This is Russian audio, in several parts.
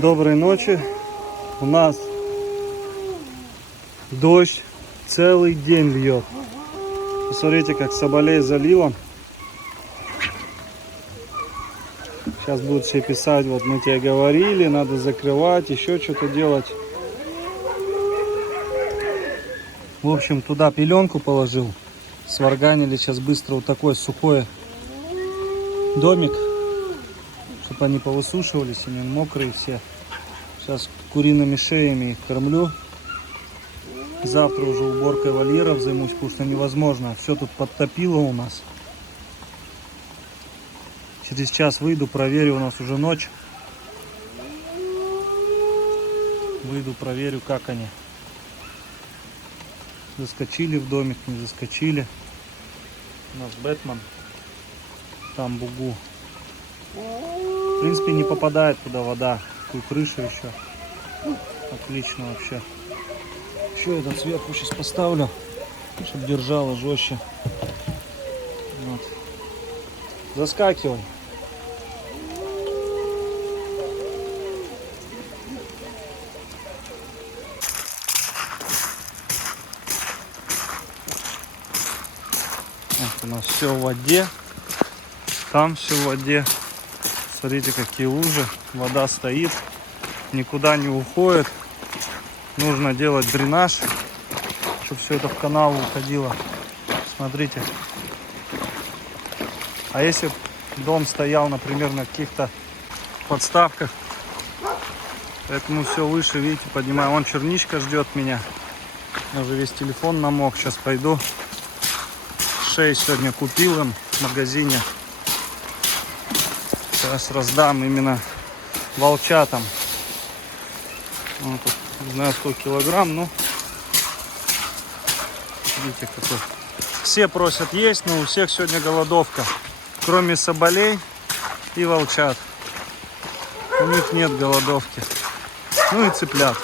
Доброй ночи. У нас дождь целый день льет. Посмотрите, как соболей залило. Сейчас будут все писать, вот мы тебе говорили, надо закрывать, еще что-то делать. В общем, туда пеленку положил. Сварганили сейчас быстро вот такой сухой домик, чтобы они повысушивались, они мокрые все. Сейчас куриными шеями их кормлю. Завтра уже уборкой вольеров займусь, потому что невозможно. Все тут подтопило у нас. Через час выйду, проверю, у нас уже ночь. Выйду, проверю, как они. Заскочили в домик, не заскочили. У нас Бэтмен. Там Бугу. В принципе, не попадает туда вода. Такую крышу еще. Отлично вообще. Еще этот сверху сейчас поставлю, чтобы держало жестче. Вот. Заскакивай. Вот у нас все в воде. Там все в воде. Смотрите, какие лужи. Вода стоит. Никуда не уходит. Нужно делать дренаж, чтобы все это в канал уходило. Смотрите. А если дом стоял, например, на каких-то подставках, поэтому все выше, видите, поднимаю. Вон черничка ждет меня. Уже весь телефон намок. Сейчас пойду. 6 сегодня купил им в магазине. Сейчас раздам именно волчатам. Вот тут, не знаю, сколько килограмм, но видите, какой. Все просят есть, но у всех сегодня голодовка. Кроме соболей и волчат. У них нет голодовки. Ну и цыплят.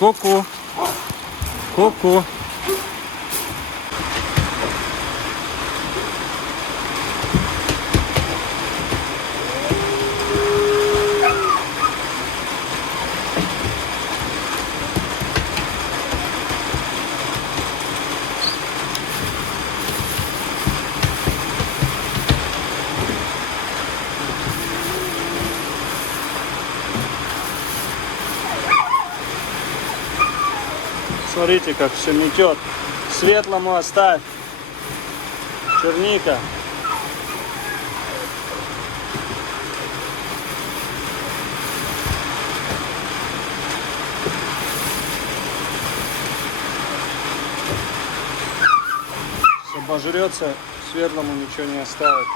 Ку-ку. Ку-ку. Смотрите, как все метет. Светлому оставь. Черника. Обожрется, светлому ничего не оставит.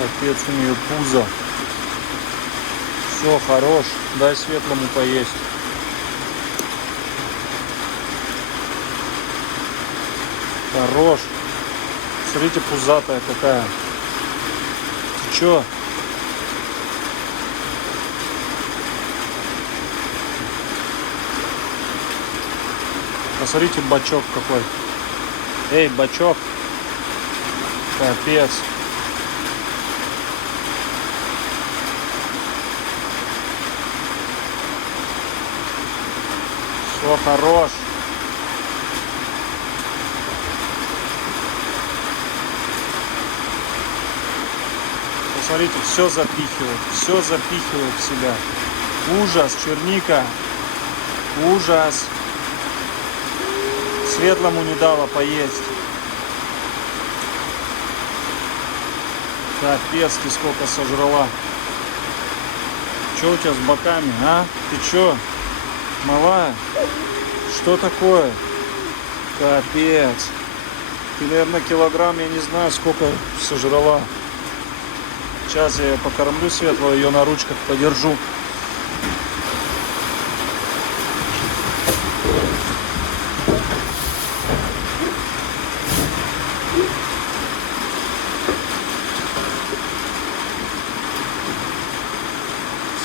Капец у нее пузо. Все, хорош. Дай светлому поесть. Хорош. Смотрите, пузатая какая. Ты чё? Посмотрите, бачок какой. Эй, бачок. Капец. Все, хорош. Посмотрите, все запихивает в себя. Ужас, черника. Ужас. Светлому не дала поесть. Капец, ты сколько сожрала. Что у тебя с боками, а? Ты чё? Малая? Что такое? Капец. Ты, наверное, килограмм, я не знаю, сколько сожрала. Сейчас я ее покормлю светлую, ее на ручках подержу.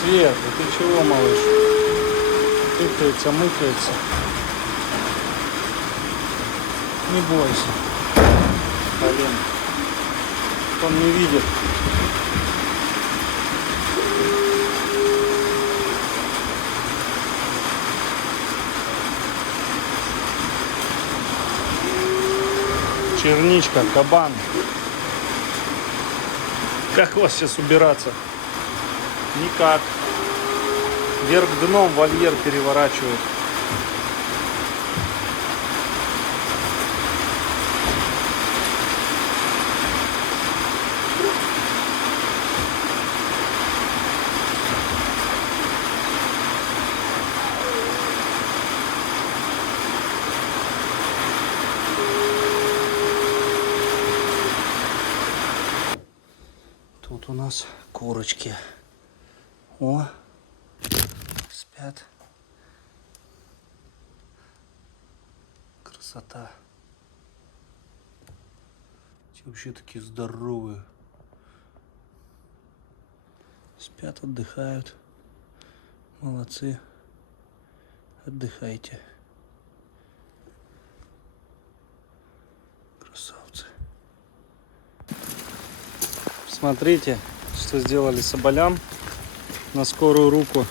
Света, ты чего, малыш? Тыкается, мыкается. Не бойся. Блин. Он не видит. Черничка, кабан. Как у вас сейчас убираться? Никак. Вверх дном вольер переворачивают. Тут у нас курочки. О, спят. Красота. Эти вообще такие здоровые. Спят, отдыхают. Молодцы. Отдыхайте. Красавцы. Смотрите, что сделали соболям на скорую руку.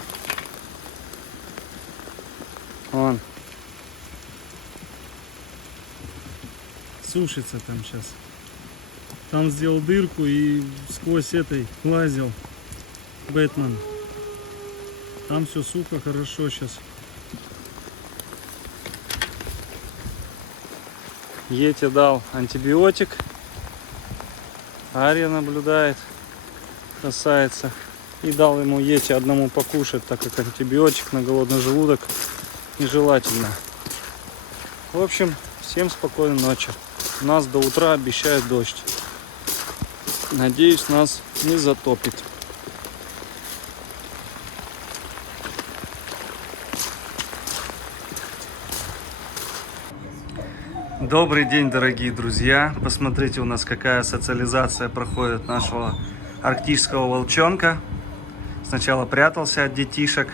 Вон. Сушится там сейчас. Там сделал дырку и сквозь этой лазил Бэтмен. Там все сухо, хорошо сейчас. Ете дал антибиотик. Ария наблюдает, касается. И дал ему Йети одному покушать, так как антибиотик на голодный желудок нежелательно. В общем, всем спокойной ночи. У нас до утра обещают дождь. Надеюсь, нас не затопит. Добрый день, дорогие друзья. Посмотрите, у нас какая социализация проходит нашего арктического волчонка. Сначала прятался от детишек.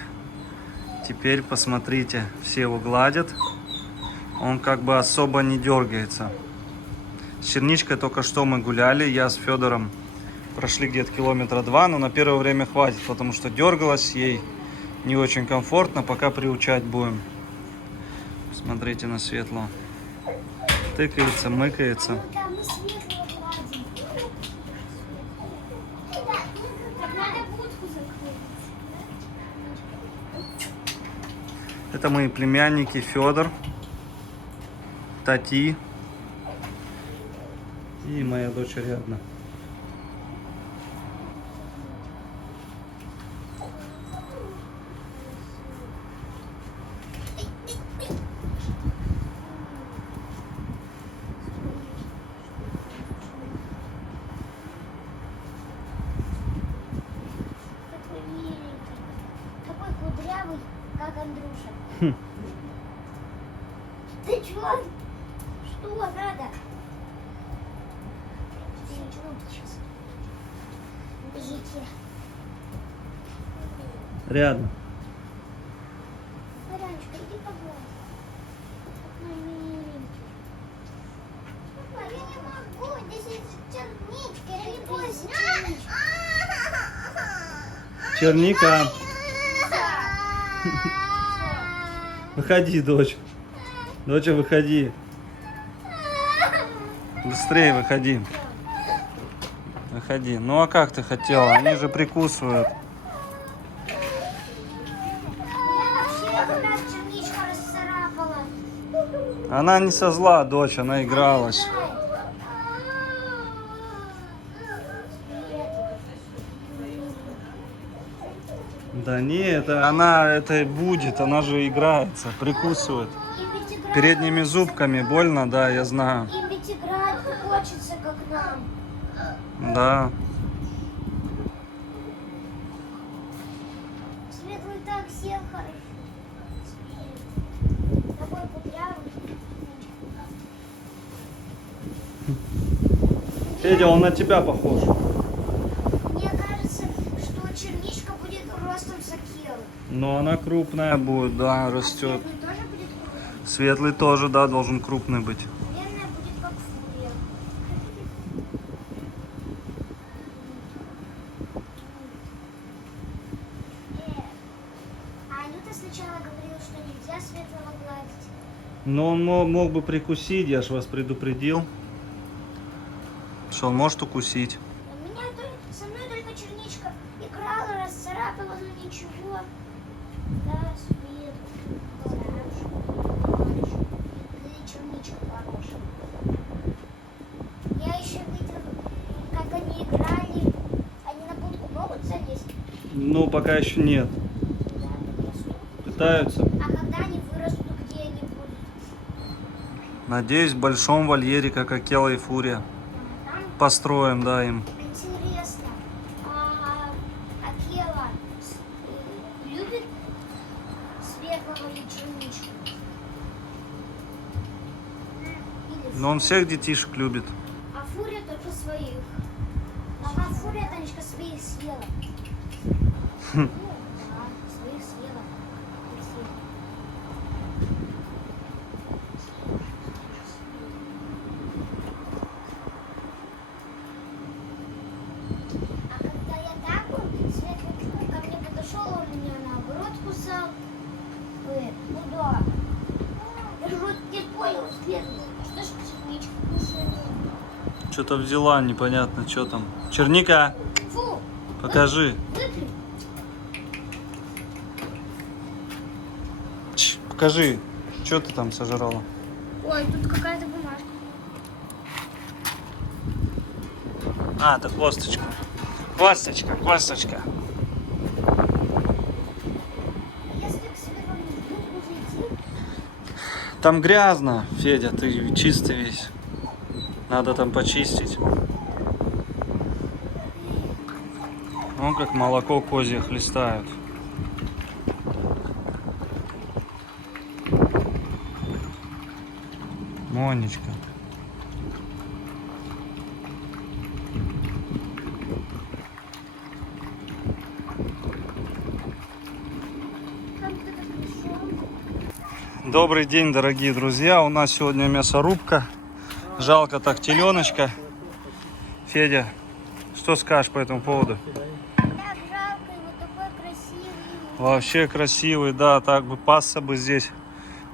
Теперь посмотрите, все его гладят. Он как бы особо не дергается. С Черничкой только что мы гуляли. Я с Федором прошли где-то километра 2, но на первое время хватит, потому что дергалась ей не очень комфортно. Пока приучать будем. Смотрите на Светлу. Тыкается, мыкается. Это мои племянники Федор, Тати и моя дочь Ариадна. Ты чё? Что надо? Ты ничего сейчас. Бегите. Рядом. Маряночка, иди погладь. Мой миленький. Папа, я не могу. Здесь есть черничка. Я не бойся черничка. Черника. Выходи, дочь. Доча, выходи. Быстрее выходи. Выходи. Ну а как ты хотела? Они же прикусывают. Я вообще раз черничка расцарапала. Она не со зла, дочь, она игралась. Да нет, это будет, она же играется, прикусывает. Им ведь играть Передними зубками больно, да, я знаю. Им ведь играть хочется, как нам. Да. Светлый так сел хорошо. Такой кудрявый. Федя, он на тебя похож. Мне кажется, что черничка будет ростом с Акелы. Но она крупная будет, да, А растет. светлый тоже будет крупный? Светлый тоже, да, должен крупный быть. Наверное, будет как фурия. А Анюта сначала говорила, что нельзя светлого гладить. Но он мог бы прикусить, я ж вас предупредил. Что он может укусить. У меня со мной только черничка играла, расцарапала, но ничего. Да, Свет. Хорошо. Ты черничка хорошая. Я еще видела, как они играли. Они на будку могут залезть? Ну, пока еще нет. Да, подрастут. Пытаются. А когда они вырастут, где они будут? Надеюсь, в большом вольере, как Акела и Фурия. Там Построим, да, им. интересно, Акела любит светлого или черничку? Или Но он всех детишек любит. А Фурия только своих. Ага, Фурия, Танечка, своих съела. Ну, да, своих съела. И всех. А когда я так был, Светлый ко мне подошел, он меня наоборот кусал. Ну да. Я же вот не понял, Светлый, что ж черничку кушает? Что-то взяла, непонятно, что там. Черника, Фу, покажи. выплюнь. Покажи, что ты там сожрала. Ой, тут какая-то бумажка. А, это косточка. Косточка, косточка. Если к себе вам не вдруг зайти, Там грязно, Федя, ты чистый весь. Надо там почистить. Ну, как молоко козье хлестают. Монечка. как кто-то пришел. Добрый день, дорогие друзья. У нас сегодня мясорубка. Жалко так теленочка. Федя, что скажешь по этому поводу? Так жалко, его такой красивый. Вообще красивый, да, так бы пасся бы здесь,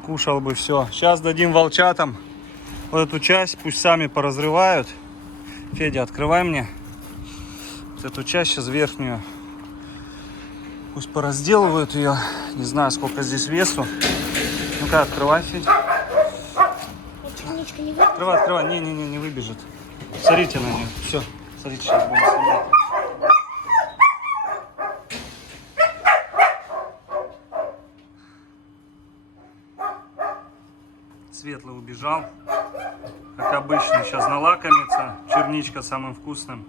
кушал бы все. Сейчас дадим волчатам вот эту часть, пусть сами поразрывают. Федя, открывай мне вот эту часть, сейчас верхнюю. Пусть поразделывают ее. Не знаю, сколько здесь весу. Ну-ка, открывай, Федя. Черничка не выпала. Открывай, открывай. Не выбежит. Смотрите на нее. Все. Смотрите, сейчас будем снимать. Светлый убежал. Как обычно, сейчас налакомится. Черничка самым вкусным.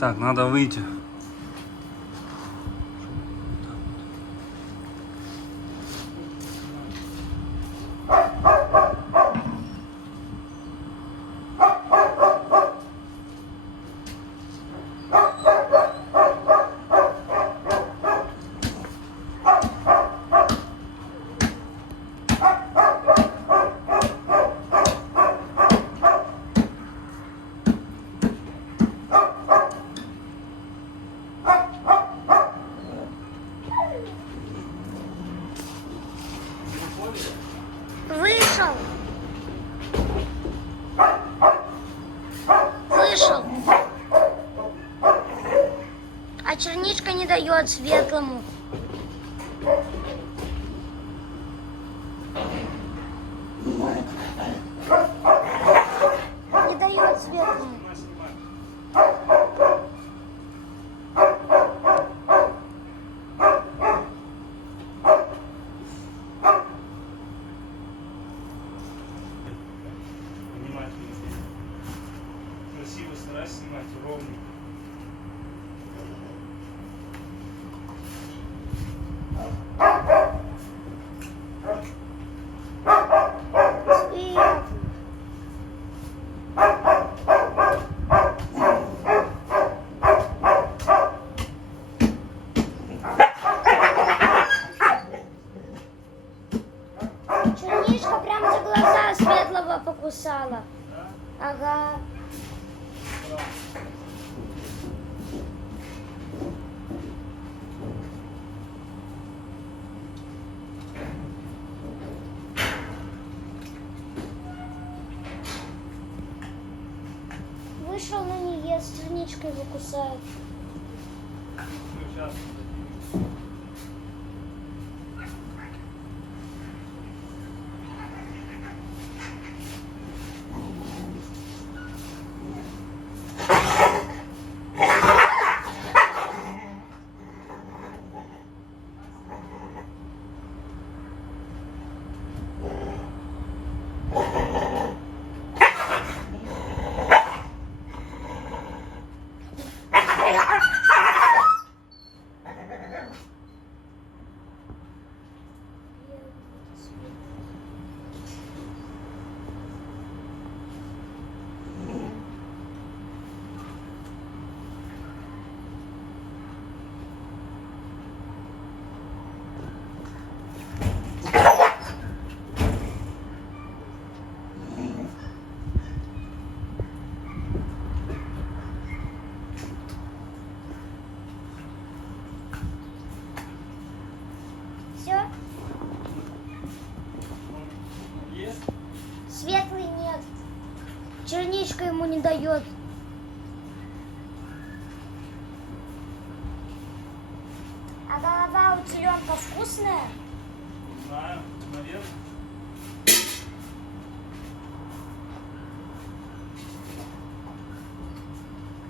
Так, надо выйти. Вышел. Вышел. А черничка не дает светлому. Не дает светлому. Внимательно. Красиво старайся снимать, ровно. Свет. Черничка прям за глаза светлого покусала. Ага. Вышел, но не ест, черничка его кусает. Ну, сейчас. Все? Есть? Светлый нет. Черничка ему не дает. А голова у теленка вкусная? Не знаю, наверное.